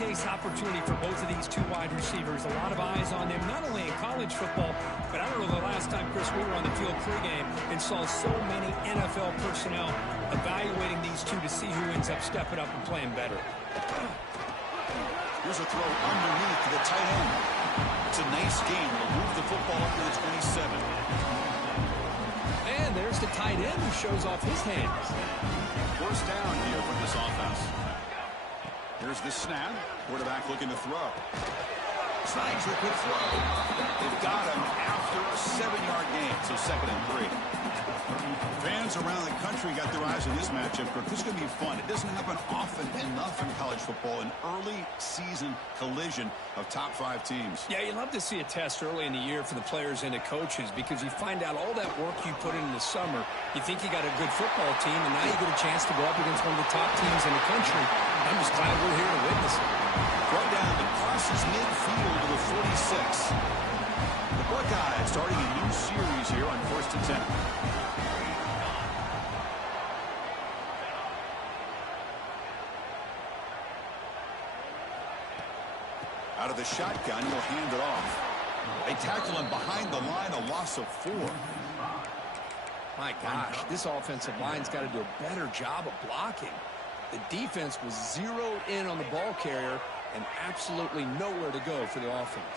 showcase opportunity for both of these two wide receivers. A lot of eyes on them, not only in college football, but I don't know the last time, Chris, we were on the field pregame and saw so many NFL personnel evaluating these two to see who ends up stepping up and playing better. Here's a throw underneath to the tight end. It's a nice game. They'll move the football up to the 27. And there's the tight end who shows off his hands. First down here for this offense. Here's the snap. Quarterback looking to throw. Slides the quick throw. They've got him after a 7-yard gain, so 2nd and 3. Fans around the country got their eyes on this matchup. This is going to be fun. It doesn't happen often enough in college football, an early season collision of top 5 teams. Yeah, you love to see a test early in the year for the players and the coaches because you find out all that work you put in the summer. You think you got a good football team, and now you get a chance to go up against one of the top teams in the country. I'm just glad we're here to witness it. Throw down that crosses midfield to the 46. The Buckeyes starting a new series here on 1st and 10. Out of the shotgun, he'll hand it off. They tackle him behind the line, a loss of 4. My gosh, this offensive line's got to do a better job of blocking. The defense was zeroed in on the ball carrier and absolutely nowhere to go for the offense.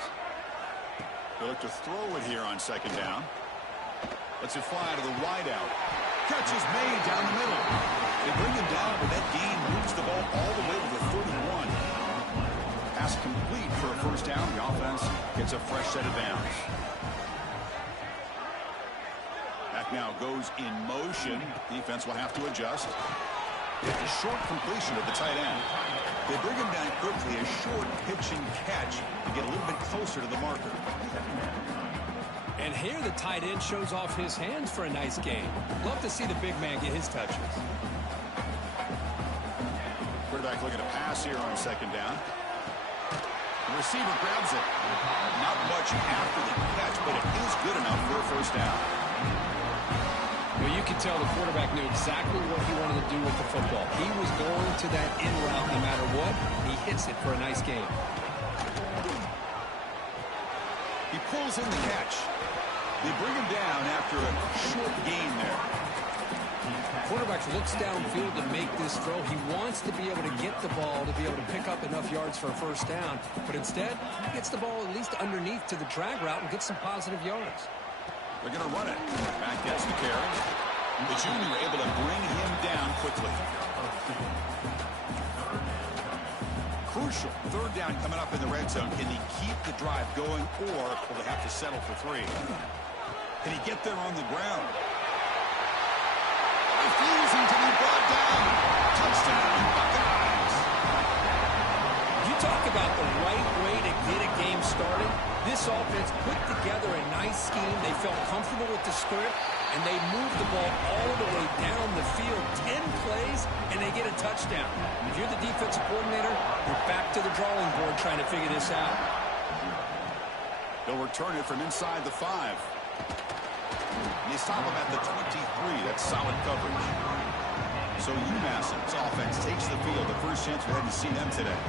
They look to throw it here on 2nd down. Lets it fly to the wideout. Catch is made down the middle. They bring him down, but that gain moves the ball all the way to the 31. Pass complete for a 1st down. The offense gets a fresh set of downs. Back now goes in motion. Defense will have to adjust. It's a short completion at the tight end. They bring him down quickly. A short pitch and catch to get a little bit closer to the marker. And here the tight end shows off his hands for a nice game. Love to see the big man get his touches. Quarterback looking to pass here on 2nd down. The receiver grabs it. Not much after the catch, but it is good enough for a 1st down. Well, you could tell the quarterback knew exactly what he wanted to do with the football. He was going to that in route no matter what. He hits it for a nice game. He pulls in the catch. They bring him down after a short gain there. Quarterback looks downfield to make this throw. He wants to be able to get the ball to be able to pick up enough yards for a 1st down. But instead, he gets the ball at least underneath to the drag route and gets some positive yards. They're going to run it. Back gets the carry. The junior able to bring him down quickly. Crucial 3rd down coming up in the red zone. Can he keep the drive going, or will they have to settle for 3? Can he get there on the ground? Refusing to be brought down. Touchdown, Buckeyes. You talk about the right way to get a game started. This offense put together a nice scheme. They felt comfortable with the script, and they moved the ball all the way down the field. 10 plays, and they get a touchdown. If you're the defensive coordinator, you're back to the drawing board trying to figure this out. They'll return it from inside the 5. They stop him at the 23. That's solid coverage. So UMass's offense takes the field. The first chance we hadn't seen them today.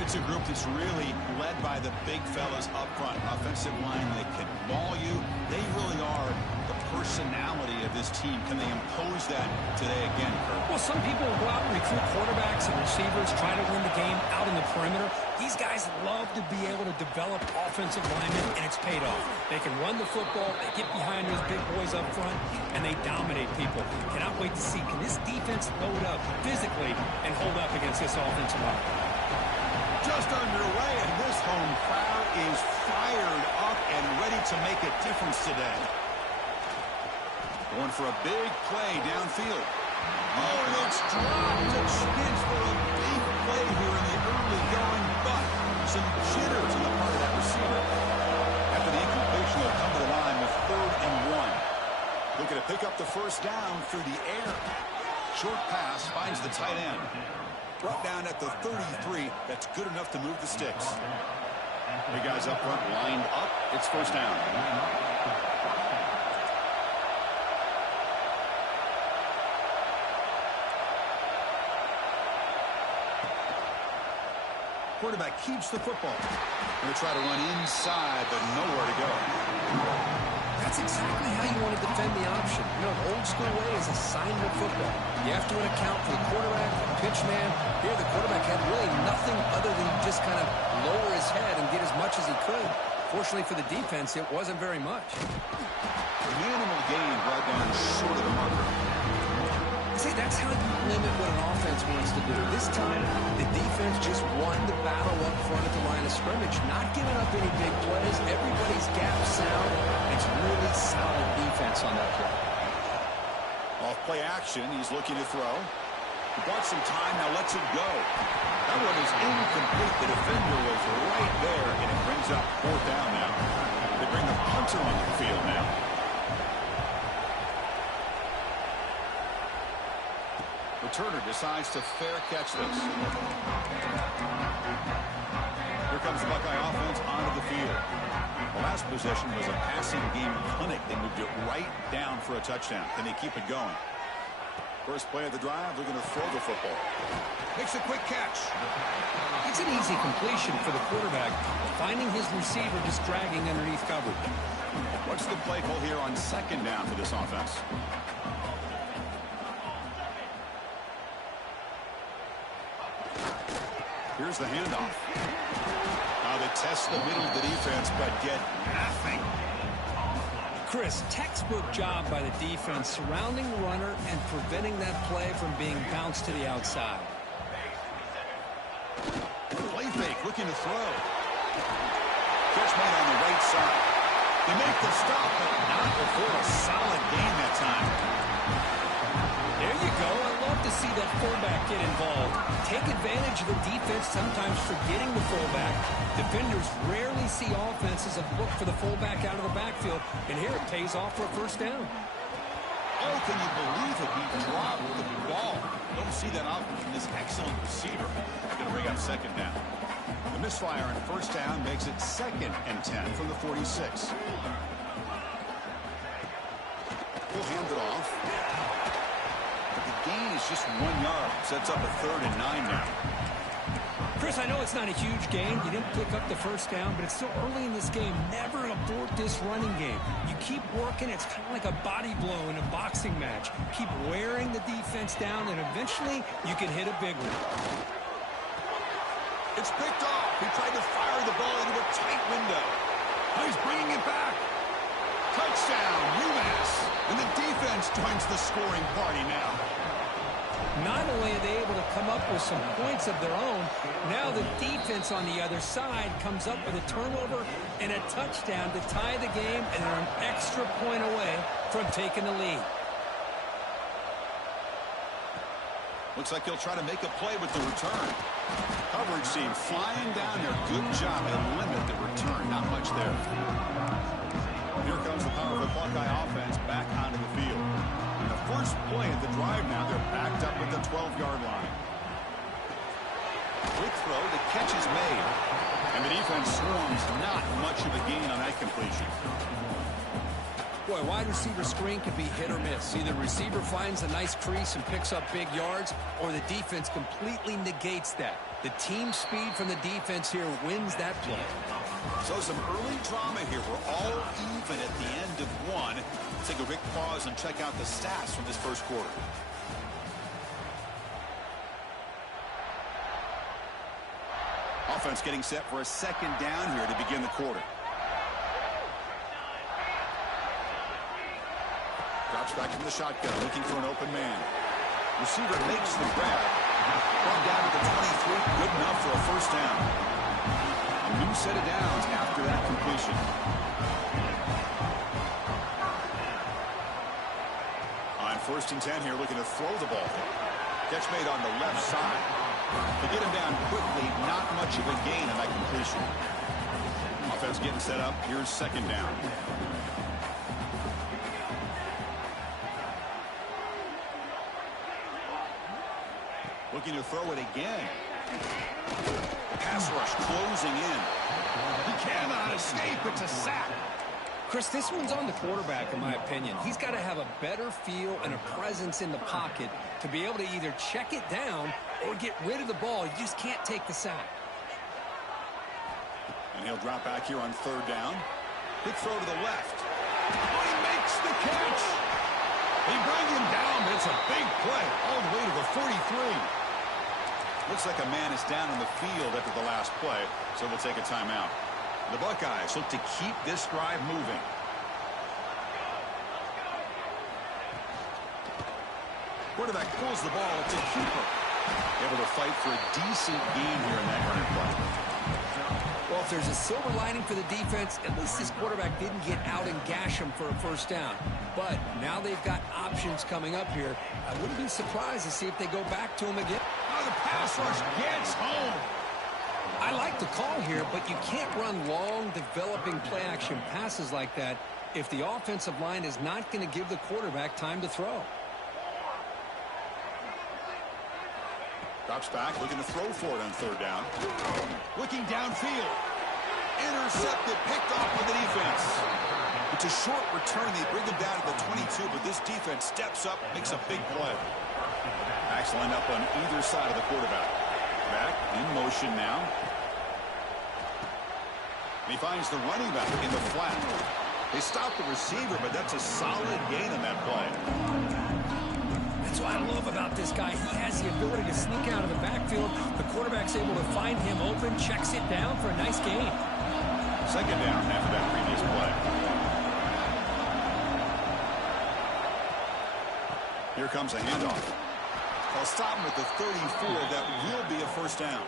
It's a group that's really led by the big fellas up front. Offensive line that can maul you. They really are the personality of this team. Can they impose that today again, Kurt? Well, some people will go out and recruit quarterbacks and receivers, try to win the game out in the perimeter. These guys love to be able to develop offensive linemen, and it's paid off. They can run the football, they get behind those big boys up front, and they dominate people. Cannot wait to see, can this defense load up physically and hold up against this offensive line? Just underway, and this home crowd is fired up and ready to make a difference today. Going for a big play downfield. Oh, and it's dropped. A chance for a big play here in the early going, but some jitters on the part of that receiver. After the incompletion, they'll come to the line with 3rd and 1. Looking to pick up the 1st down through the air. Short pass finds the tight end. Brought down at the 33. That's good enough to move the sticks. Three guys up front lined up. It's 1st down. Quarterback keeps the football. Going to try to run inside, but nowhere to go. That's exactly how you want to defend the option. You know, the old school way is assignment football. You have to account for the quarterback, the pitch man. Here, the quarterback had really nothing other than just kind of lower his head and get as much as he could. Fortunately for the defense, it wasn't very much. Minimal gain brought down short of the marker. See, that's how you limit what an offense wants to do. This time, the defense just won the battle up front at the line of scrimmage, not giving up any big plays. Everybody's gap sound. It's really solid defense on that play. Off play action, he's looking to throw. He bought some time, now lets it go. That one is incomplete. The defender was right there, and it brings up 4th down now. They bring the punter on the field now. Returner decides to fair catch this. Here comes the Buckeye offense onto the field. The last possession was a passing game clinic. They moved it right down for a touchdown. Can they keep it going? First play of the drive, they're going to throw the football. Makes a quick catch. It's an easy completion for the quarterback, finding his receiver just dragging underneath coverage. What's the play call here on 2nd down for this offense? Here's the handoff. Now they test the middle of the defense, but get nothing. Chris, textbook job by the defense surrounding the runner and preventing that play from being bounced to the outside. Play fake, looking to throw. Catch made on the right side. They make the stop, but not before a solid gain that time. There you go. I love to see that fullback get involved. Take advantage of the defense, sometimes forgetting the fullback. Defenders rarely see offenses that look for the fullback out of the backfield, and here it pays off for a 1st down. Oh, can you believe it? He dropped the ball. Don't see that often from this excellent receiver. Going to bring up 2nd down. The misfire on 1st down makes it 2nd and 10 from the 46. We'll hand it off. Gain is just 1 yard. Sets up a 3rd and 9 now. Chris, I know it's not a huge gain. You didn't pick up the 1st down, but it's still early in this game. Never abort this running game. You keep working. It's kind of like a body blow in a boxing match. Keep wearing the defense down, and eventually you can hit a big one. It's picked off. He tried to fire the ball into a tight window. Oh, he's bringing it back. Touchdown, UMass. And the defense joins the scoring party now. Not only are they able to come up with some points of their own, now the defense on the other side comes up with a turnover and a touchdown to tie the game, and they're an extra point away from taking the lead. Looks like he'll try to make a play with the return. Coverage team flying down there. Good job to limit the return. Not much there. Here comes the powerful Buckeye offense back onto the field. And the first play at the drive now, they're backed up at the 12-yard line. Quick throw, the catch is made. And the defense swarms, not much of a gain on that completion. Boy, wide receiver screen can be hit or miss. Either receiver finds a nice crease and picks up big yards, or the defense completely negates that. The team speed from the defense here wins that play. So some early drama here. We're all even at the end of one. Let's take a quick pause and check out the stats from this first quarter. Offense getting set for a 2nd down here to begin the quarter. Drops back from the shotgun, looking for an open man. Receiver makes the grab. Brought down to the 23, good enough for a 1st down. A new set of downs after that completion. On 1st and 10 here, looking to throw the ball. Catch made on the left side. To get him down quickly, not much of a gain on that completion. Offense getting set up. Here's 2nd down. Looking to throw it again. Pass rush closing in. He cannot escape. It's a sack. Chris, this one's on the quarterback, in my opinion. He's got to have a better feel and a presence in the pocket to be able to either check it down or get rid of the ball. You just can't take the sack. And he'll drop back here on third down. Quick throw to the left. Oh, he makes the catch. They bring him down, but it's a big play all the way to the 43. Looks like a man is down on the field after the last play, so we'll take a timeout. The Buckeyes look to keep this drive moving. Quarterback pulls the ball. It's a keeper. Able to fight for a decent gain here in that running play. Well, if there's a silver lining for the defense, at least this quarterback didn't get out and gash him for a first down. But now they've got options coming up here. I wouldn't be surprised to see if they go back to him again. Oh, the pass rush gets home. I like the call here, but you can't run long, developing play-action passes like that if the offensive line is not going to give the quarterback time to throw. Drops back, looking to throw for it on third down. Looking downfield. Intercepted, picked off by the defense. It's a short return. They bring him down to the 22, but this defense steps up, makes a big play. Backs lined up on either side of the quarterback. Back in motion now. And he finds the running back in the flat. They stop the receiver, but that's a solid gain on that play. That's what I love about this guy. He has the ability to sneak out of the backfield. The quarterback's able to find him open, checks it down for a nice gain. Second down after that previous play. Here comes a handoff. They'll stop him at the 34. That will be a first down.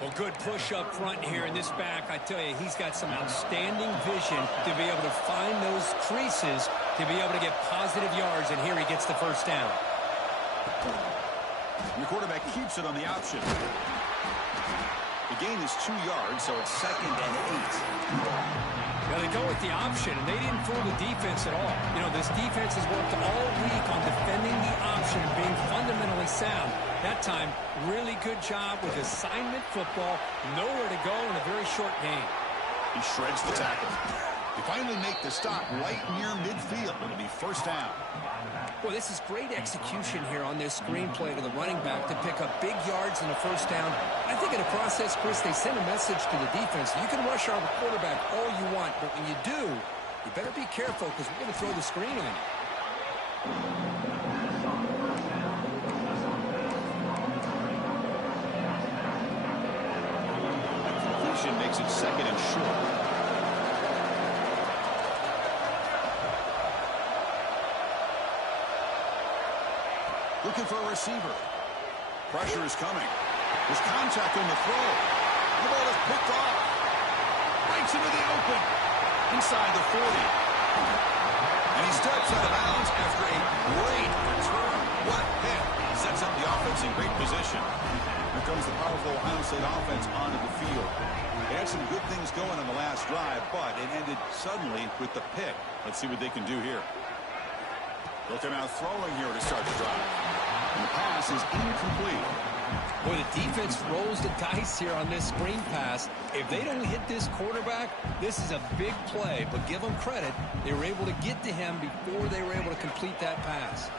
Well, good push up front here in this back. I tell you, he's got some outstanding vision to be able to find those creases, to be able to get positive yards, and here he gets the first down. And the quarterback keeps it on the option. The gain is 2 yards, so it's 2nd and 8. Now they go with the option, and they didn't fool the defense at all. You know, this defense has worked all week on defending the option, being fundamentally sound. That time, really good job with assignment football. Nowhere to go in a very short game. He shreds the tackle. They finally make the stop right near midfield. It'll be first down. Well, this is great execution here on this screenplay to the running back to pick up big yards in the first down. I think in the process, Chris, they send a message to the defense. You can rush our quarterback all you want, but when you do, you better be careful because we're going to throw the screen on you. Completion makes it 2nd and short. Looking for a receiver. Pressure is coming. There's contact on the throw. The ball is picked off. Breaks into the open. Inside the 40. And he steps out of bounds after a great return. What a hit. Sets up the offense in great position. Here comes the powerful Ohio State offense onto the field. They had some good things going on the last drive, but it ended suddenly with the pick. Let's see what they can do here. They'll come out throwing here to start the drive. And the pass is incomplete. Boy, the defense rolls the dice here on this screen pass. If they don't hit this quarterback, this is a big play. But give them credit. They were able to get to him before they were able to complete that pass.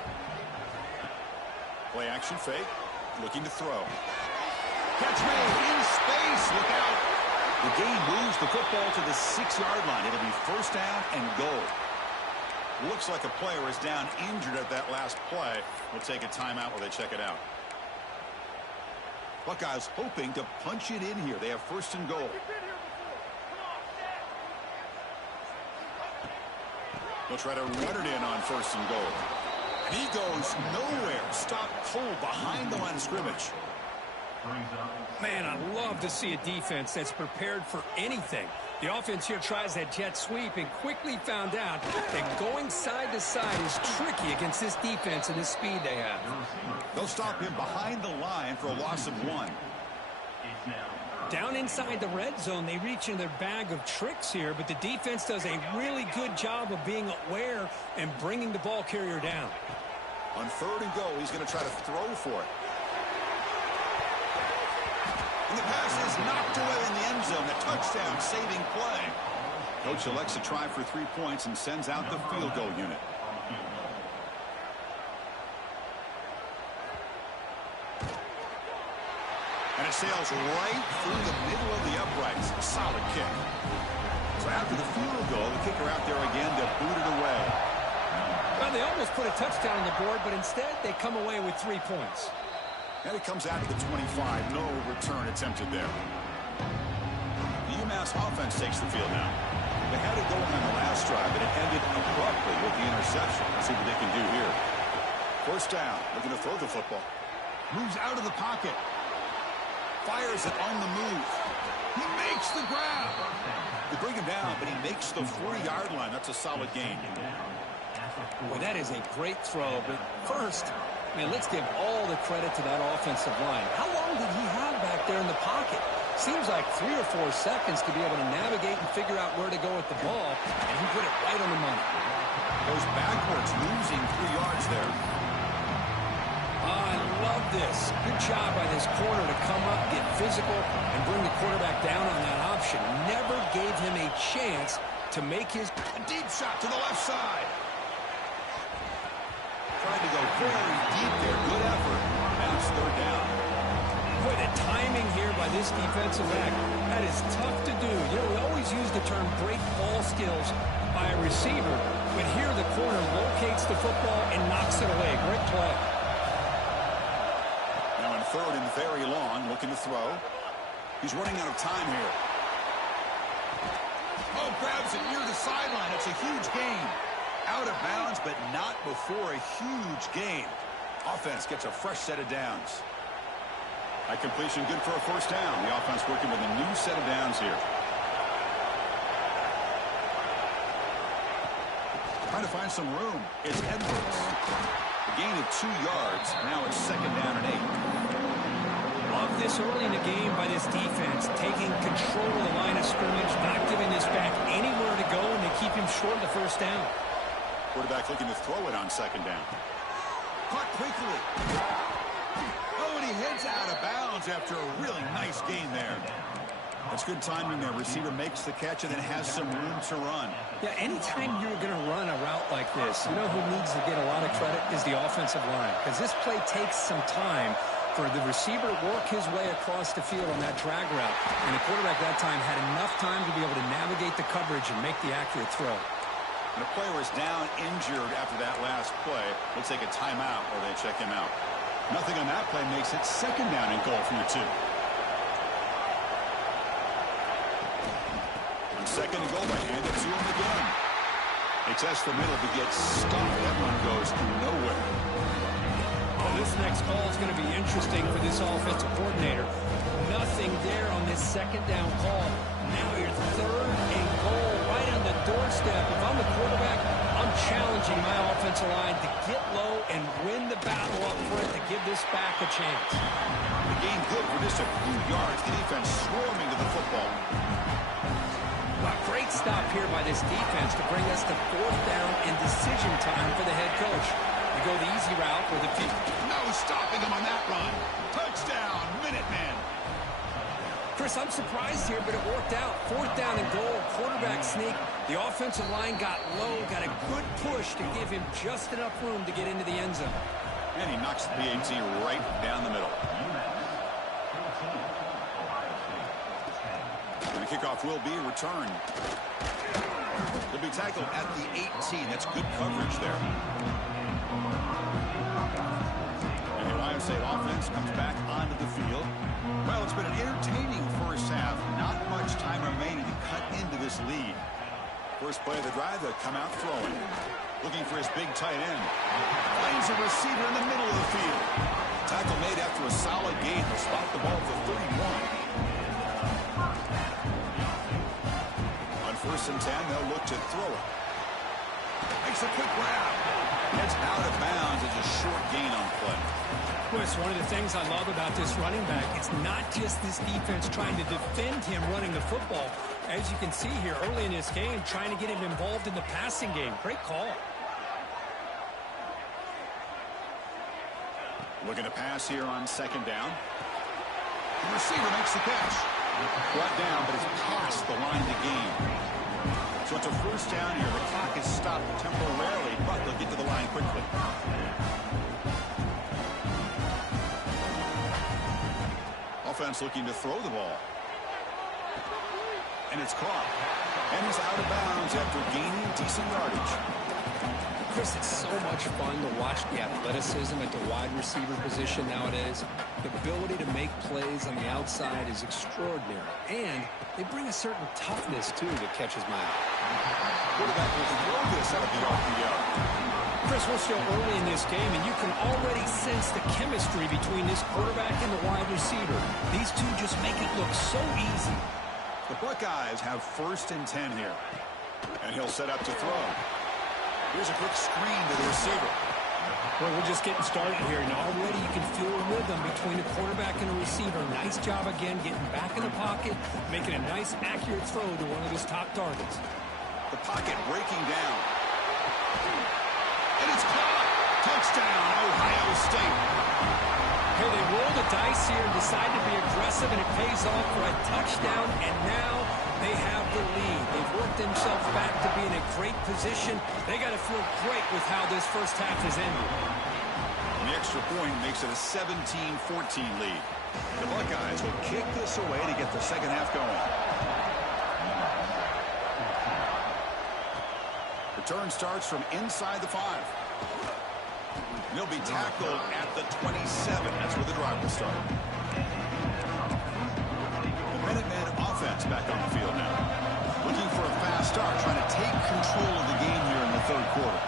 Play action fake. Looking to throw. Catch made in space. Look out. The gain moves the football to the 6-yard line. It'll be first down and goal. Looks like a player is down injured at that last play. We'll take a timeout while they check it out. Buckeyes hoping to punch it in here. They have first and goal. They'll try to run it in on first and goal. And he goes nowhere. Stop cold behind the line of scrimmage. Man, I love to see a defense that's prepared for anything. The offense here tries that jet sweep and quickly found out that going side to side is tricky against this defense and the speed they have. They'll stop him behind the line for a loss of 1. Down inside the red zone, they reach in their bag of tricks here, but the defense does a really good job of being aware and bringing the ball carrier down. On third and goal, he's going to try to throw for it. And the pass is knocked away in the end zone. A touchdown saving play. Coach elects to try for 3 points and sends out the field goal unit. And it sails right through the middle of the uprights. Solid kick. So after the field goal, the kicker out there again to boot it away. Well, they almost put a touchdown on the board, but instead they come away with 3 points. And it comes out to the 25. No return attempted there. The UMass offense takes the field now. They had it going on the last drive, but it ended abruptly with the interception. Let's see what they can do here. First down, looking to throw the football. Moves out of the pocket. Fires it on the move. He makes the grab. They bring him down, but he makes the 4-yard line. That's a solid gain. Boy, that is a great throw. But first, man, let's give all the credit to that offensive line. How long did he have back there in the pocket? Seems like 3 or 4 seconds to be able to navigate and figure out where to go with the ball, and he put it right on the money. Goes backwards, losing 3 yards there. I love this. Good job by this corner to come up, get physical, and bring the quarterback down on that option. Never gave him a chance to make his... A deep shot to the left side. Trying to go very deep there. Good effort. Now it's third down. Boy, the timing here by this defensive back, that is tough to do. You know, we always use the term great ball skills by a receiver, but here the corner locates the football and knocks it away. Great play. Now in third and very long, looking to throw. He's running out of time here. Oh, grabs it near the sideline. It's a huge gain. Out of bounds, but not before a huge gain. Offense gets a fresh set of downs. That completion good for a first down. The offense working with a new set of downs here. Trying to find some room. It's Edwards. A gain of 2 yards. Now it's second down and 8. Love this early in the game by this defense, taking control of the line of scrimmage, not giving this back anywhere to go, and they keep him short of the first down. Quarterback looking to throw it on second down. Caught quickly. Oh, and he heads out of bounds after a really nice gain there. That's good timing there. Receiver makes the catch and then has some room to run. Yeah, anytime you're going to run a route like this, you know who needs to get a lot of credit is the offensive line, because this play takes some time for the receiver to work his way across the field on that drag route. And the quarterback that time had enough time to be able to navigate the coverage and make the accurate throw. And the player is down injured after that last play. Looks like a timeout or they check him out. Nothing on that play makes it second down and goal from the 2. And second and goal, they hand it to him again. They test the middle to get stuffed. That one goes nowhere. Well, this next call is going to be interesting for this offensive coordinator. Nothing there on this second down call. Now you're third and goal right on the doorstep. If I'm the quarterback, I'm challenging my offensive line to get low and win the battle up front to give this back a chance. The gain good for just a few yards. The defense swarming to the football. Well, great stop here by this defense to bring us to fourth down and decision time for the head coach. You go the easy route with a few. No stopping him on that run. Touchdown, Minutemen. Chris, I'm surprised here, but it worked out. Fourth down and goal, quarterback sneak. The offensive line got low, got a good push to give him just enough room to get into the end zone. And he knocks the PAT right down the middle. And the kickoff will be returned. He'll be tackled at the 18. That's good coverage there. And the Ohio State offense comes back onto the field. Well, it's been an entertaining first half. Not much time remaining to cut into this lead. First play of the drive, they'll come out throwing. Looking for his big tight end. Finds a receiver in the middle of the field. Tackle made after a solid gain. They'll spot the ball for 31. On first and 10, they'll look to throw it. Makes a quick grab. Heads out of bounds. It's a short gain on play. Chris, one of the things I love about this running back, it's not just this defense trying to defend him running the football. As you can see here early in this game, trying to get him involved in the passing game. Great call. Looking to pass here on second down. The receiver makes the catch. Brought down, but it's past the line to gain. So it's a first down here. The clock is stopped temporarily, but they'll get to the line quickly. Offense looking to throw the ball. And it's caught. And he's out of bounds after gaining decent yardage. Chris, it's so much fun to watch the athleticism at the wide receiver position nowadays. The ability to make plays on the outside is extraordinary. And they bring a certain toughness, too, that catches my eye. Quarterback will throw this out of the RPO. Chris, we're still early in this game, and you can already sense the chemistry between this quarterback and the wide receiver. These two just make it look so easy. The Buckeyes have 1st and 10 here. And he'll set up to throw. Here's a quick screen to the receiver. Well, we're just getting started here, and already you can feel a rhythm between the quarterback and the receiver. Nice job again getting back in the pocket, making a nice, accurate throw to one of his top targets. The pocket breaking down. And it's caught. Touchdown, Ohio State. Hey, they roll the dice here and decide to be aggressive, and it pays off for a touchdown, and now they have the lead. They've worked themselves back to be in a great position. They got to feel great with how this first half has ended. And the extra point makes it a 17-14 lead. The Buckeyes will kick this away to get the second half going. Return starts from inside the 5. They'll be tackled at the 27. That's where the drive will start. The Minutemen offense back on the field now. Looking for a fast start, trying to take control of the game here in the 3rd quarter.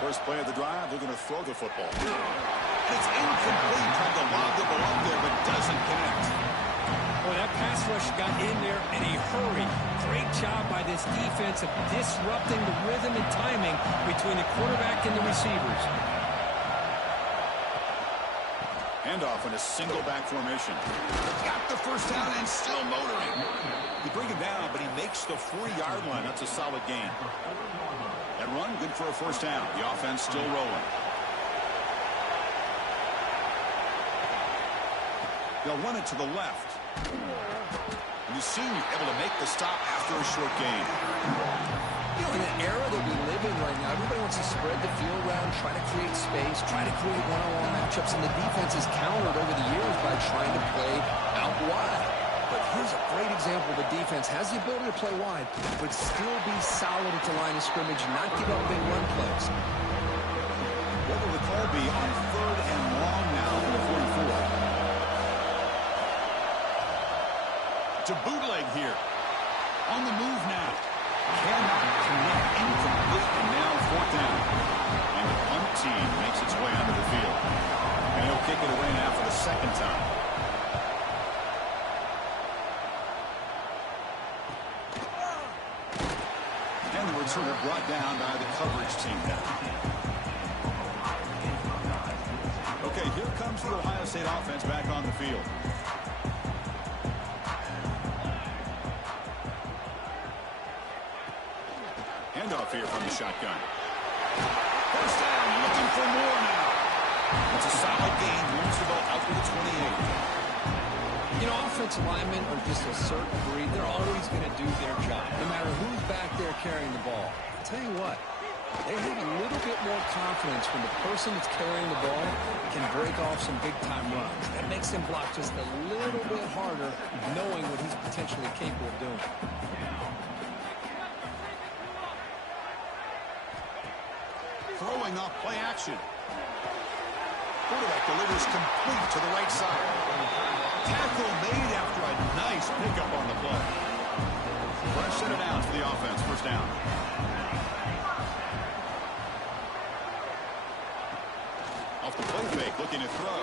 First play of the drive, they're going to throw the football. And it's incomplete. Tried to lob the ball up there, but doesn't connect. Well, that pass rush got in there in a hurry. Great job by this defense of disrupting the rhythm and timing between the quarterback and the receivers. Handoff in a single back formation. Got the first down and still motoring. They bring him down, but he makes the 40-yard line. That's a solid gain. That run, good for a first down. The offense still rolling. They'll run it to the left. And the senior able to make the stop after a short gain. You know, in the era that we live in right now, everybody wants to spread the field around, try to create space, try to create one-on-one matchups, and the defense is countered over the years by trying to play out wide. But here's a great example. The defense has the ability to play wide, but still be solid at the line of scrimmage and not give up big run plays. What will the call be on 3rd and long now for the 44? To bootleg here. On the move now. Cannot connect, incomplete, and now 4th down. And the punt team makes its way onto the field. And he'll kick it away now for the 2nd time. And the returner brought down by the coverage team now. Okay, here comes the Ohio State offense back on the field. Handoff here from the shotgun. First down, looking for more now. It's a solid gain, moves the ball out to the 28. You know, offensive linemen are just a certain breed. They're always going to do their job, no matter who's back there carrying the ball. I'll tell you what, they have a little bit more confidence when the person that's carrying the ball can break off some big-time runs. That makes them block just a little bit harder, knowing what he's potentially capable of doing. Throwing off play action. Quarterback delivers complete to the right side. Tackle made after a nice pickup on the play. Fresh set of downs for the offense. First down. Off the play fake, looking to throw.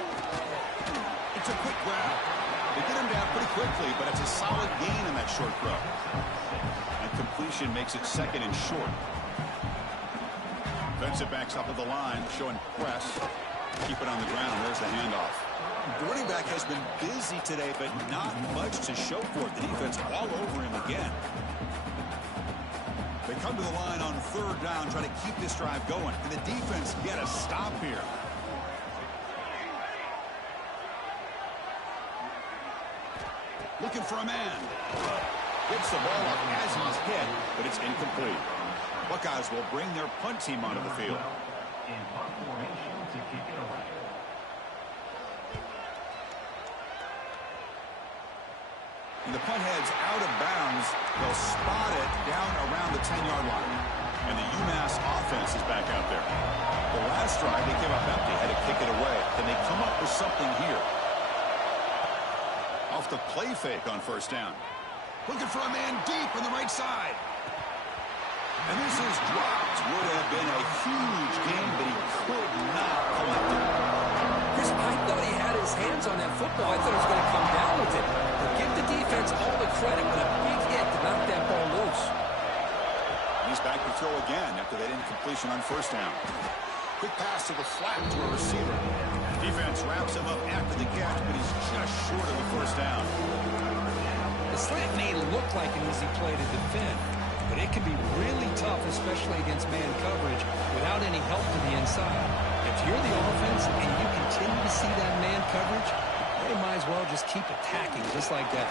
It's a quick grab. They get him down pretty quickly, but it's a solid gain in that short throw. And completion makes it 2nd and short. Defensive backs up at the line, showing press. Keep it on the ground. There's the handoff. The running back has been busy today, but not much to show for it. The defense all over him again. They come to the line on 3rd down, try to keep this drive going. And the defense get a stop here. Looking for a man. Gets the ball up as he's hit, but it's incomplete. Buckeyes will bring their punt team onto the field. And the punt heads out of bounds. They'll spot it down around the 10-yard line. And the UMass offense is back out there. The last drive, they came up empty, had to kick it away. Can they come up with something here? Off the play fake on first down. Looking for a man deep on the right side. And this is dropped. Would have been a huge game, but he could not collect it. Chris, I thought he had his hands on that football. I thought he was going to come down with it. But give the defense all the credit with a big hit to knock that ball loose. He's back to throw again after that incompletion on first down. Quick pass to the flat to a receiver. Defense wraps him up after the catch, but he's just short of the first down. The slant may look like an easy play to defend, but it can be really tough, especially against man coverage, without any help to the inside. If you're the offense and you continue to see that man coverage, they might as well just keep attacking just like that.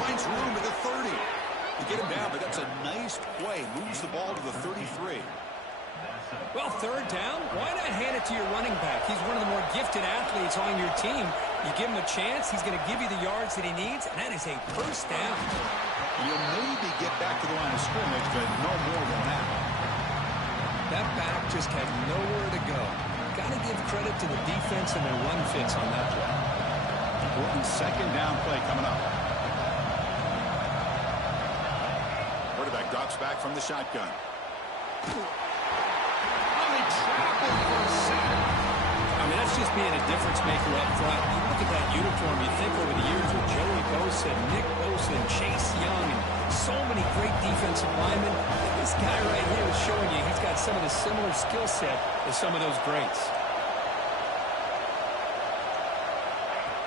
Finds room at the 30. You get him down, but that's a nice play. Moves the ball to the 33. Well, third down, why not hand it to your running back? He's one of the more gifted athletes on your team. You give him a chance, he's going to give you the yards that he needs, and that is a first down. You'll maybe get back to the line of scrimmage, but no more than that. That back just had nowhere to go. Got to give credit to the defense and their run fits on that play. Important second down play coming up. Quarterback drops back from the shotgun. I mean, that's just being a difference maker up front. You look at that uniform, you think over the years with Joey Bosa, Nick Bosa, and Chase Young, and so many great defensive linemen. This guy right here is showing you he's got some of the similar skill set as some of those greats.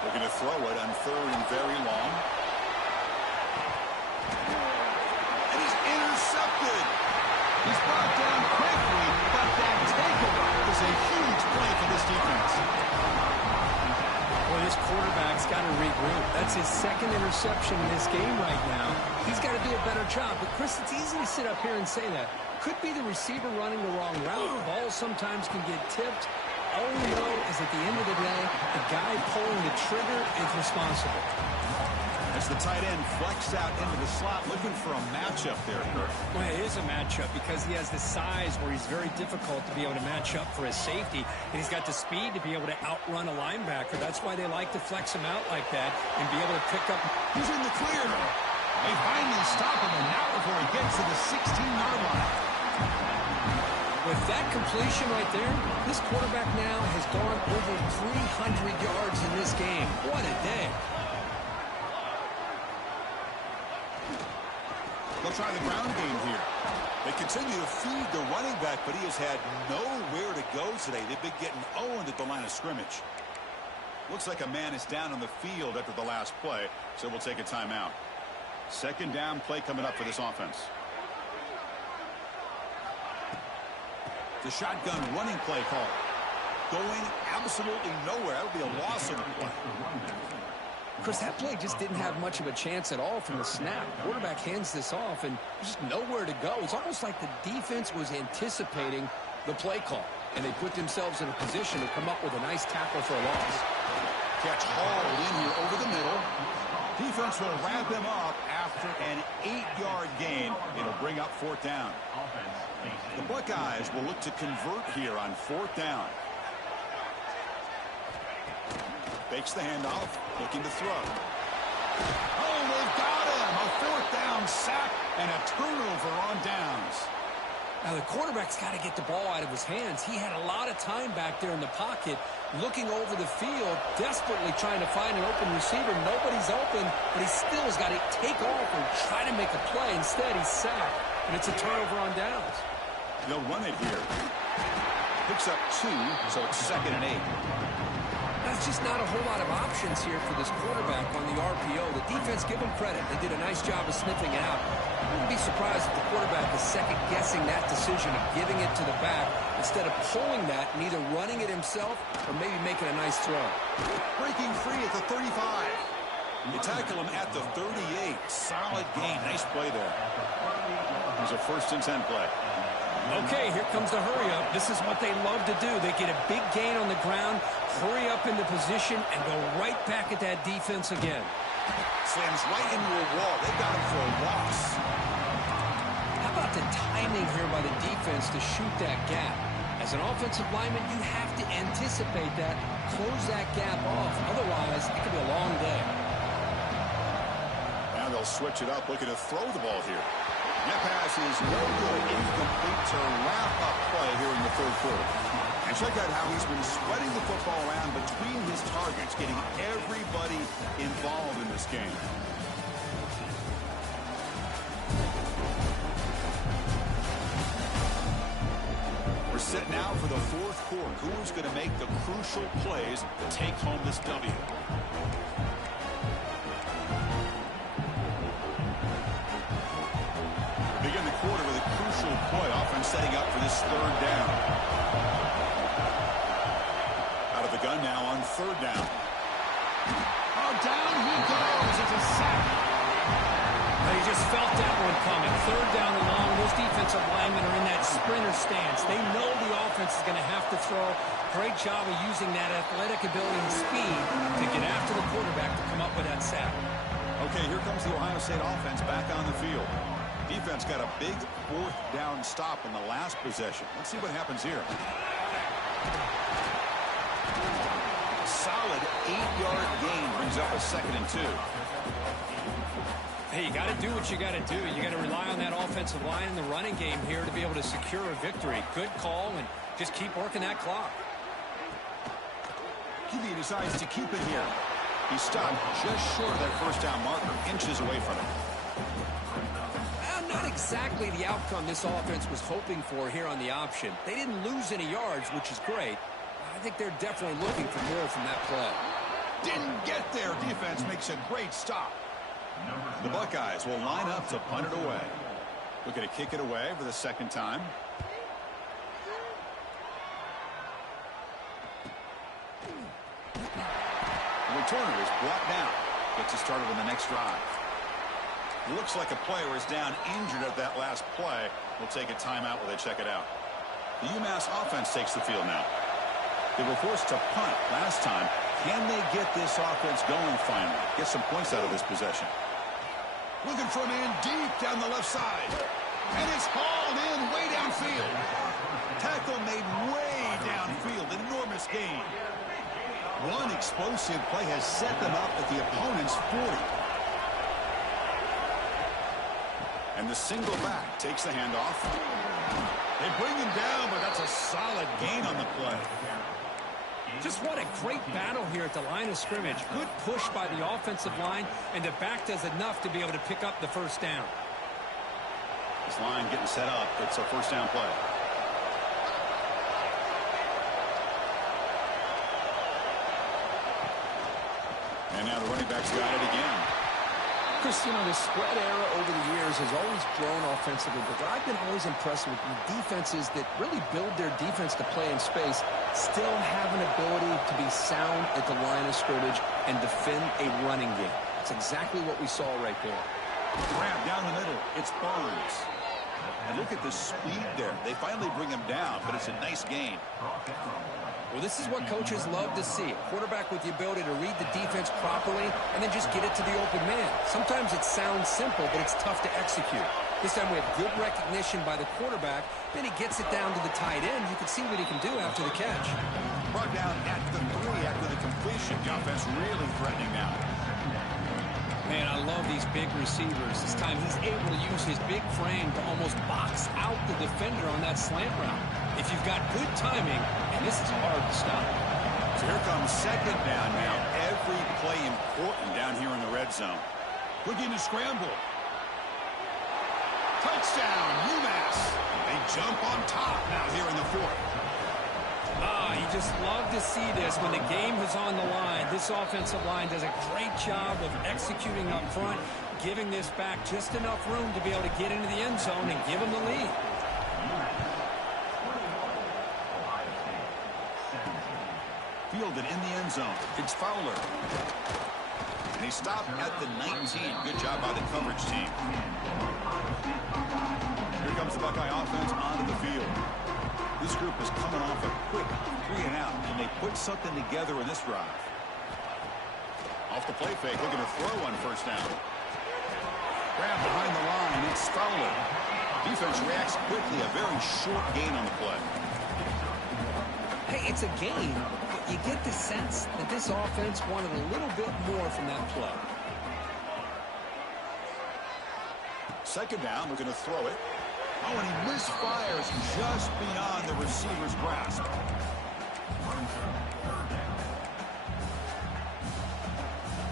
Looking to throw it on third and very long. And he's intercepted. He's brought down quickly, but that takeaway is a huge play for this defense. Well, this quarterback's got to regroup. That's his second interception in this game right now. He's got to do a better job. But, Chris, it's easy to sit up here and say that. Could be the receiver running the wrong route. Balls sometimes can get tipped. All we know is at the end of the day, the guy pulling the trigger is responsible. As the tight end flexed out into the slot, looking for a matchup there, Kurt. Well, it is a matchup because he has the size where he's very difficult to be able to match up for his safety. And he's got the speed to be able to outrun a linebacker. That's why they like to flex him out like that and be able to pick up. He's in the clear. They finally stop him, and now before he gets to the 16-yard line. With that completion right there, this quarterback now has gone over 300 yards in this game. What a day. They'll try the ground game here. They continue to feed the running back, but he has had nowhere to go today. They've been getting owned at the line of scrimmage. Looks like a man is down on the field after the last play, so we'll take a timeout. Second down play coming up for this offense. The shotgun running play call. Going absolutely nowhere. That would be a loss of a play. Chris, that play just didn't have much of a chance at all from the snap. Quarterback hands this off and just nowhere to go. It's almost like the defense was anticipating the play call, and they put themselves in a position to come up with a nice tackle for a loss. Catch hauled in here over the middle. Defense will wrap him up after an 8-yard gain. It'll bring up fourth down. The Buckeyes will look to convert here on fourth down. Fakes the handoff, looking to throw. Oh, they've got him! A fourth down sack and a turnover on downs. Now, the quarterback's got to get the ball out of his hands. He had a lot of time back there in the pocket, looking over the field, desperately trying to find an open receiver. Nobody's open, but he still has got to take off and try to make a play. Instead, he's sacked, and it's a turnover on downs. They'll run it here. Picks up 2, so it's 2nd and 8. That's just not a whole lot of options here for this quarterback on the RPO. The defense, give them credit. They did a nice job of sniffing it out. I wouldn't be surprised if the quarterback is second-guessing that decision of giving it to the back instead of pulling that and either running it himself or maybe making a nice throw. Breaking free at the 35. You tackle him at the 38. Solid gain. Nice play there. It was a 1st and 10 play. Okay, here comes the hurry-up. This is what they love to do. They get a big gain on the ground, hurry up into position, and go right back at that defense again. Slams right into a wall. They got him for a loss. How about the timing here by the defense to shoot that gap? As an offensive lineman, you have to anticipate that, close that gap off. Otherwise, it could be a long day. Now they'll switch it up, looking to throw the ball here. That pass is no good. Incomplete to wrap up play here in the third quarter. And check out how he's been spreading the football around between his targets, getting everybody involved in this game. We're set now for the fourth quarter. Who's going to make the crucial plays to take home this W? Begin the quarter with a crucial play. Offense setting up for this third down. Out of the gun now on third down. Oh, down he goes. It's a sack. You just felt that one coming. Third down and long. Those defensive linemen are in that sprinter stance. They know the offense is going to have to throw. Great job of using that athletic ability and speed to get after the quarterback to come up with that sack. Okay, here comes the Ohio State offense back on the field. Defense got a big fourth down stop in the last possession. Let's see what happens here. Solid 8-yard gain brings up a 2nd and 2. Hey, you got to do what you got to do. You got to rely on that offensive line in the running game here to be able to secure a victory. Good call, and just keep working that clock. QB decides to keep it here. He stopped just short of that first down marker, inches away from it. Not exactly the outcome this offense was hoping for here on the option. They didn't lose any yards, which is great. I think they're definitely looking for more from that play. Didn't get there. Defense makes a great stop. The Buckeyes will line up to punt it away. Looking to kick it away for the second time. The returner is brought down. Gets it started on the next drive. Looks like a player is down injured at that last play. We'll take a timeout while they check it out. The UMass offense takes the field now. They were forced to punt last time. Can they get this offense going finally? Get some points out of this possession. Looking for a man deep down the left side. And it's hauled in way downfield. Tackle made way downfield. Enormous gain. One explosive play has set them up at the opponent's 40. And the single back takes the handoff. They bring him down, but that's a solid gain on the play. Just what a great battle here at the line of scrimmage. Good push by the offensive line, and the back does enough to be able to pick up the first down. This line getting set up. It's a first down play. And now the running back's got it again. Chris, you know, the spread era over the years has always grown offensively, but I've been always impressed with defenses that really build their defense to play in space, still have an ability to be sound at the line of scrimmage and defend a running game. That's exactly what we saw right there. Grab down the middle. It's Barnes. And look at the speed there. They finally bring him down, but it's a nice gain. Well, this is what coaches love to see. A quarterback with the ability to read the defense properly and then just get it to the open man. Sometimes it sounds simple, but it's tough to execute. This time we have good recognition by the quarterback. Then he gets it down to the tight end. You can see what he can do after the catch. Brought down at the 3 after the completion. The offense really threatening now. Man, I love these big receivers. This time he's able to use his big frame to almost box out the defender on that slant route. If you've got good timing, and this is hard to stop. So here comes second down now. Every play important down here in the red zone. Looking to scramble. Touchdown, UMass. They jump on top now here in the fourth. You just love to see this when the game is on the line. This offensive line does a great job of executing up front, giving this back just enough room to be able to get into the end zone and give them the lead. Fielded in the end zone. It's Fowler. And he stopped at the 19. Good job by the coverage team. Here comes the Buckeye offense onto the field. This group is coming off a quick 3 and out, and they put something together in this drive. Off the play fake, looking to throw on first down. Grab behind the line, it's Fowler. Defense reacts quickly, a very short gain on the play. Hey, it's a gain, but you get the sense that this offense wanted a little bit more from that play. Second down, looking to throw it. Oh, and he misfires just beyond the receiver's grasp.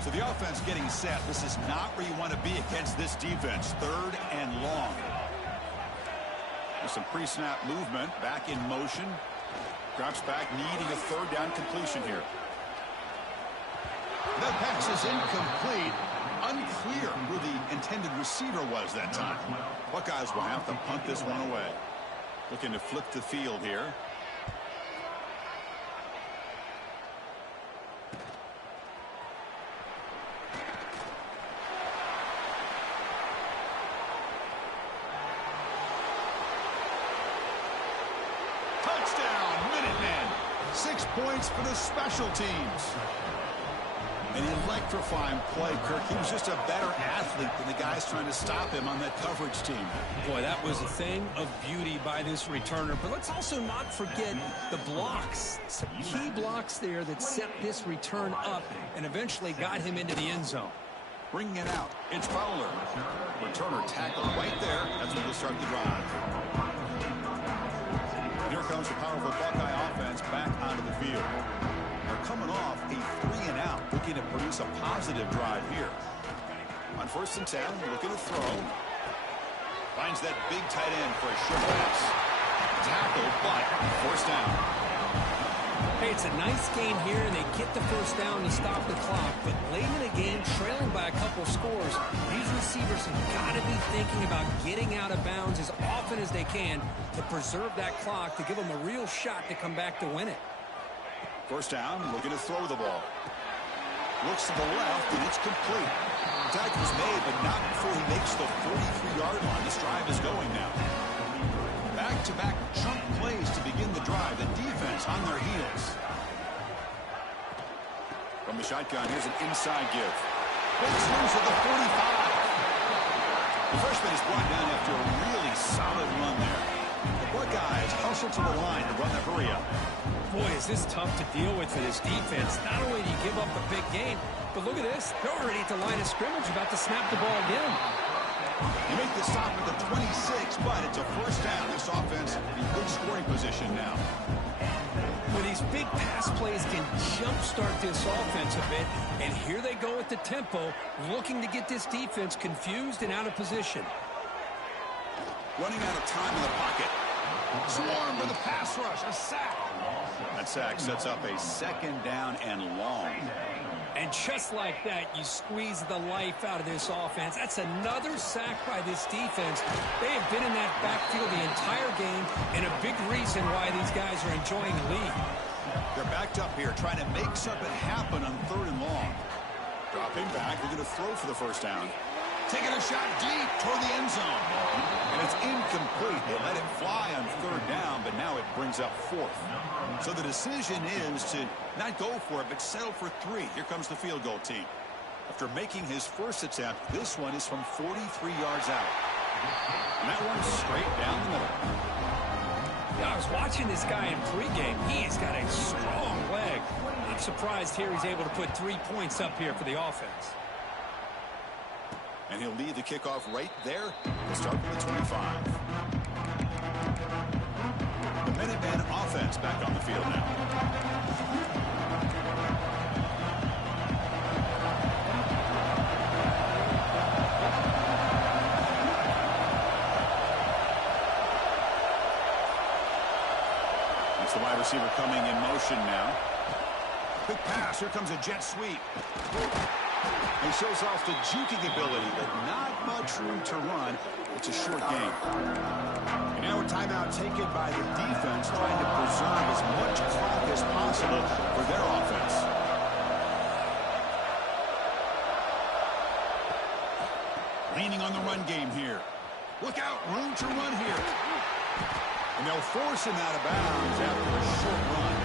So the offense getting set. This is not where you want to be against this defense. Third and long. There's some pre-snap movement. Back in motion. Drops back, needing a third down completion here. The pass is incomplete. Unclear who the intended receiver was that time. Buckeyes will have to punt this one away. Looking to flip the field here. Touchdown, Minutemen. 6 points for the special teams. An electrifying play, Kirk. He was just a better athlete than the guys trying to stop him on that coverage team. Boy, that was a thing of beauty by this returner. But let's also not forget the blocks. Some key blocks there that set this return up and eventually got him into the end zone. Bringing it out. It's Fowler. Returner tackled right there. That's when we'll start the drive. Here comes the powerful Buckeye offense back onto the field. They're coming off a 3-and-out, looking to produce a positive drive here. On 1st and 10, looking to throw. Finds that big tight end for a short pass. Tackle, but first down. Hey, it's a nice gain here, and they get the first down to stop the clock. But late in the game, trailing by a couple scores, these receivers have got to be thinking about getting out of bounds as often as they can to preserve that clock, to give them a real shot to come back to win it. First down, looking to throw the ball. Looks to the left, and it's complete. Tackle's made, but not before he makes the 43-yard line. This drive is going now. Back-to-back chunk plays to begin the drive. The defense on their heels. From the shotgun, here's an inside give. Breaks loose at the 45. The freshman is brought down after a really solid run there. The Buckeyes hustle to the line to run the hurry up. Boy, is this tough to deal with for this defense. Not only do you give up a big gain, but look at this. They're already at the line of scrimmage, about to snap the ball again. You make the stop at the 26, but it's a first down. This offense in good scoring position now. Well, these big pass plays can jumpstart this offense a bit, and here they go at the tempo, looking to get this defense confused and out of position. Running out of time in the pocket. Swarm with a pass rush, a sack. That sack sets up a 2nd down and long. And just like that, you squeeze the life out of this offense. That's another sack by this defense. They have been in that backfield the entire game, and a big reason why these guys are enjoying the lead. They're backed up here, trying to make something happen on 3rd and long. Dropping back, they're going to throw for the first down. Taking a shot deep toward the end zone. And it's incomplete. They let it fly on 3rd down, but now it brings up 4th. So the decision is to not go for it, but settle for 3. Here comes the field goal team. After making his first attempt, this one is from 43 yards out. And that one's straight down the middle. Yeah, I was watching this guy in pregame. He's got a strong leg. I'm surprised here he's able to put 3 points up here for the offense. And he'll lead the kickoff right there. We'll start with the 25. The Minutemen offense back on the field now. That's the wide receiver coming in motion now. Quick pass. Here comes a jet sweep. He shows off the juking ability, but not much room to run. It's a short game. And now a timeout taken by the defense, trying to preserve as much clock as possible for their offense. Leaning on the run game here. Look out, room to run here. And they'll force him out of bounds after a short run.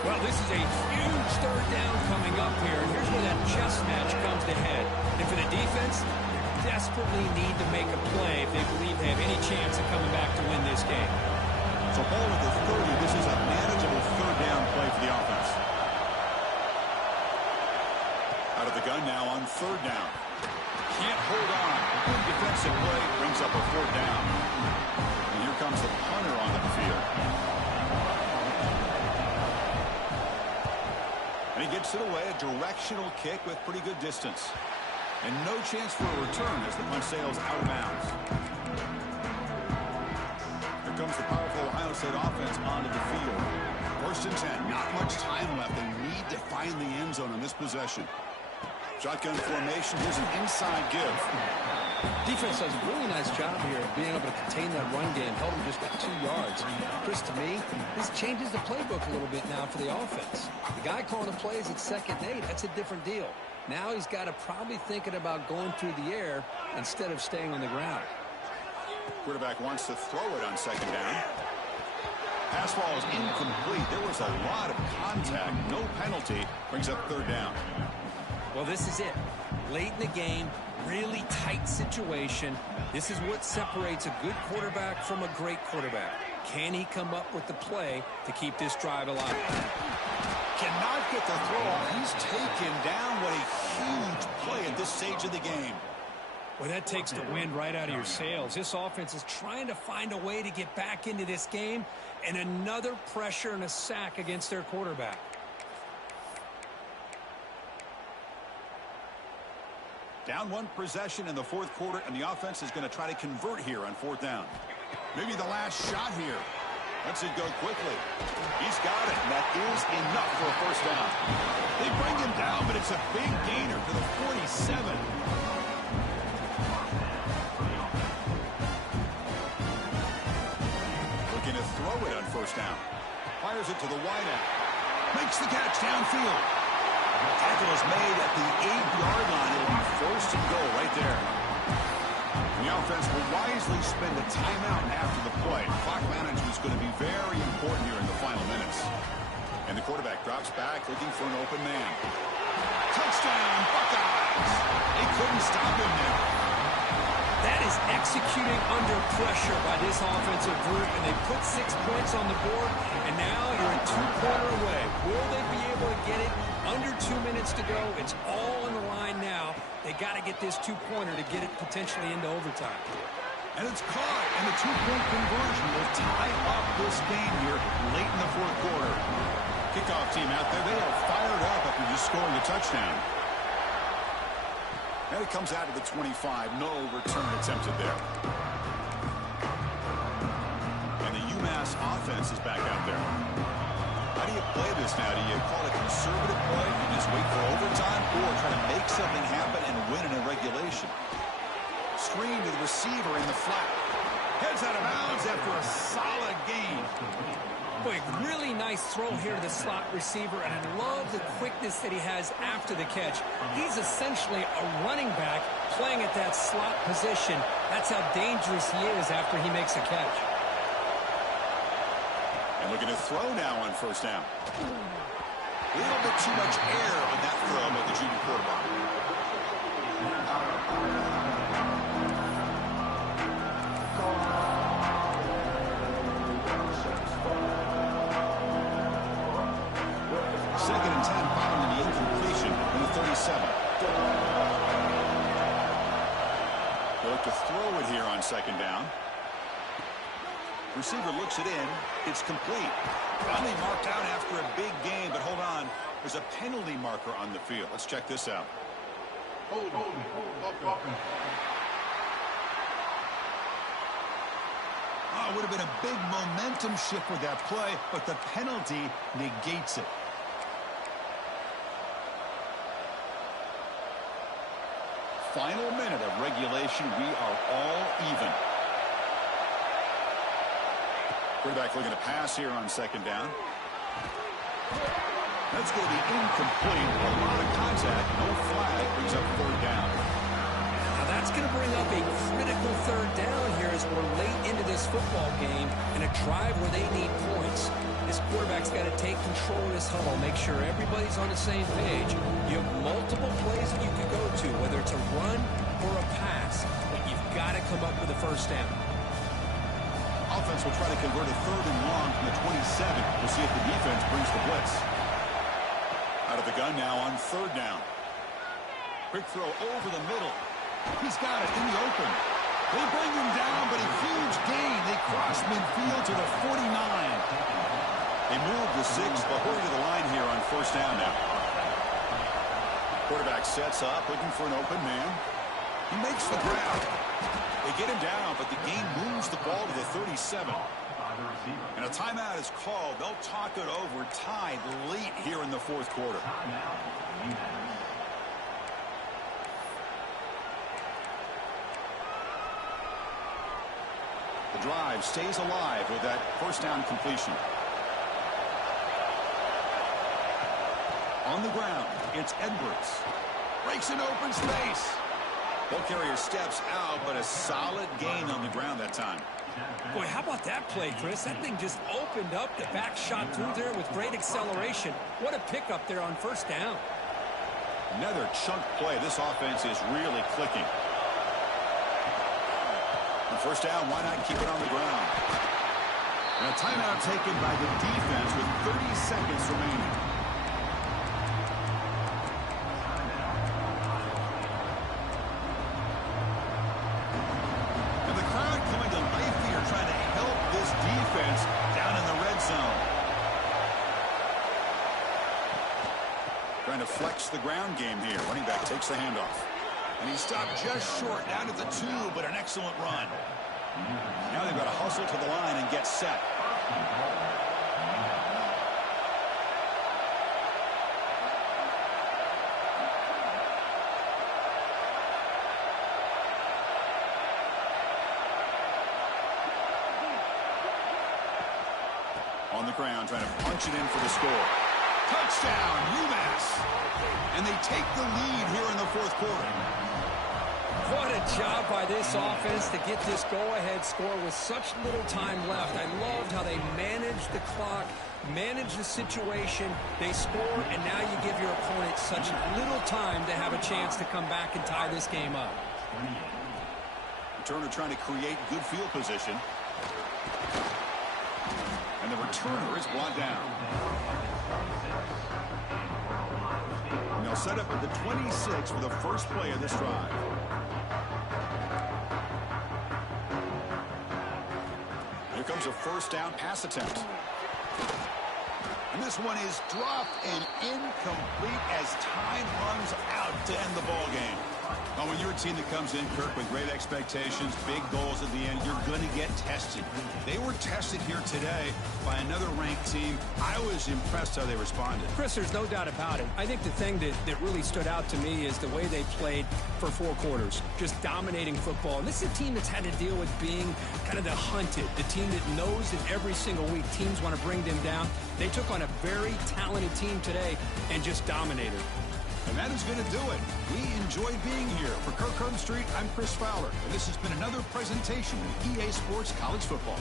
Well, this is a huge third down coming up here. And here's where that chess match comes to head. And for the defense, they desperately need to make a play if they believe they have any chance of coming back to win this game. So ball at the 30. This is a manageable third down play for the offense. Out of the gun now on third down. Can't hold on. Good defensive play brings up a fourth down. And here comes the punter onto the field. And he gets it away, a directional kick with pretty good distance. And no chance for a return as the punt sails out of bounds. Here comes the powerful Ohio State offense onto the field. 1st and 10, not much time left. They need to find the end zone on this possession. Shotgun formation, here's an inside give. Defense does a really nice job here of being able to contain that run game. Held him just at 2 yards. Chris, to me, this changes the playbook a little bit now for the offense. The guy calling the plays at 2nd and 8, that's a different deal. Now he's got to probably thinking about going through the air instead of staying on the ground. Quarterback wants to throw it on 2nd down. Pass ball is incomplete. There was a lot of contact. No penalty. Brings up 3rd down. Well, this is it. Late in the game, really tight situation. This is what separates a good quarterback from a great quarterback. Can he come up with the play to keep this drive alive? Cannot get the throw off. He's taken down. What a huge play at this stage of the game. Well, that takes the wind right out of your sails. This offense is trying to find a way to get back into this game, and another pressure and a sack against their quarterback. Down 1 possession in the 4th quarter, and the offense is going to try to convert here on 4th down. Maybe the last shot here. Lets it go quickly. He's got it, and that is enough for a 1st down. They bring him down, but it's a big gainer to the 47. Looking to throw it on 1st down. Fires it to the wideout. Makes the catch downfield. Tackle is made at the 8-yard line. It'll be 1st and goal right there. And the offense will wisely spend a timeout after the play. Clock management is going to be very important here in the final minutes. And the quarterback drops back looking for an open man. Touchdown, Buckeyes! They couldn't stop him there. That is executing under pressure by this offensive group, and they put 6 points on the board, and now you're a 2-pointer away. Will they be able to get it? Under 2 minutes to go. It's all on the line now. They got to get this 2-pointer to get it potentially into overtime. And it's caught, and the 2-point conversion will tie up this game here late in the 4th quarter. Kickoff team out there, they are fired up after just scoring a touchdown. And it comes out of the 25. No return attempted there. And the UMass offense is back out there. How do you play this now? Do you call it conservative play? You just wait for overtime, or try to make something happen and win it in regulation? Screen to the receiver in the flat. Heads out of bounds after a solid gain. Boy, really nice throw here to the slot receiver, and I love the quickness that he has after the catch. He's essentially a running back playing at that slot position. That's how dangerous he is after he makes a catch. And looking to throw now on 1st down. A little bit too much air on that throw by the junior quarterback. Second and 10 following the incompletion in the 37. They look to throw it here on 2nd down. Receiver looks it in. It's complete. Finally marked out after a big game, but hold on. There's a penalty marker on the field. Let's check this out. Oh, it would have been a big momentum shift with that play, but the penalty negates it. Final minute of regulation. We are all even. Quarterback looking to pass here on 2nd down. That's going to be incomplete. A lot of contact. No flag. Brings up 3rd down. Now that's going to bring up a critical 3rd down here as we're late into this football game in a drive where they need points. This quarterback's got to take control of this huddle, make sure everybody's on the same page. You have multiple plays that you could go to, whether it's a run or a pass, but you've got to come up with a first down. Offense will try to convert a 3rd and long from the 27. We'll see if the defense brings the blitz. Out of the gun now on 3rd down. Quick throw over the middle. He's got it in the open. They bring him down, but a huge gain. They cross midfield to the 49. They move the 6, but hurry to the line here on 1st down now. Quarterback sets up, looking for an open man. He makes the grab. They get him down, but the gain moves the ball to the 37. And a timeout is called. They'll talk it over, tied late here in the 4th quarter. The drive stays alive with that 1st down completion. On the ground, it's Edwards. Breaks an open space. Ball carrier steps out, but a solid gain on the ground that time. Boy, how about that play, Chris? That thing just opened up. The back shot through there with great acceleration. What a pickup there on 1st down. Another chunk play. This offense is really clicking. On 1st down, why not keep it on the ground? And a timeout taken by the defense with 30 seconds remaining. And the crowd coming to life here, trying to help this defense down in the red zone. Trying to flex the ground game here. Running back takes the handoff. And he stopped just short, down to the 2, but an excellent run. Now they've got to hustle to the line and get set. On the ground, trying to punch it in for the score. Touchdown, UMass. And they take the lead here in the 4th quarter. What a job by this offense to get this go-ahead score with such little time left. I loved how they managed the clock, managed the situation. They score, and now you give your opponent such little time to have a chance to come back and tie this game up. Returner trying to create good field position. And the returner is brought down. And they'll set up at the 26 for the first play of this drive. Here comes a 1st down pass attempt. And this one is dropped and incomplete as time runs out to end the ball game. Well, when you're a team that comes in, Kirk, with great expectations, big goals at the end, you're going to get tested. They were tested here today by another ranked team. I was impressed how they responded. Chris, there's no doubt about it. I think the thing that really stood out to me is the way they played for 4 quarters, just dominating football. And this is a team that's had to deal with being kind of the hunted, the team that knows that every single week teams want to bring them down. They took on a very talented team today and just dominated. And that is going to do it. We enjoyed being here. For Kirk Street, I'm Chris Fowler. And this has been another presentation of EA Sports College Football.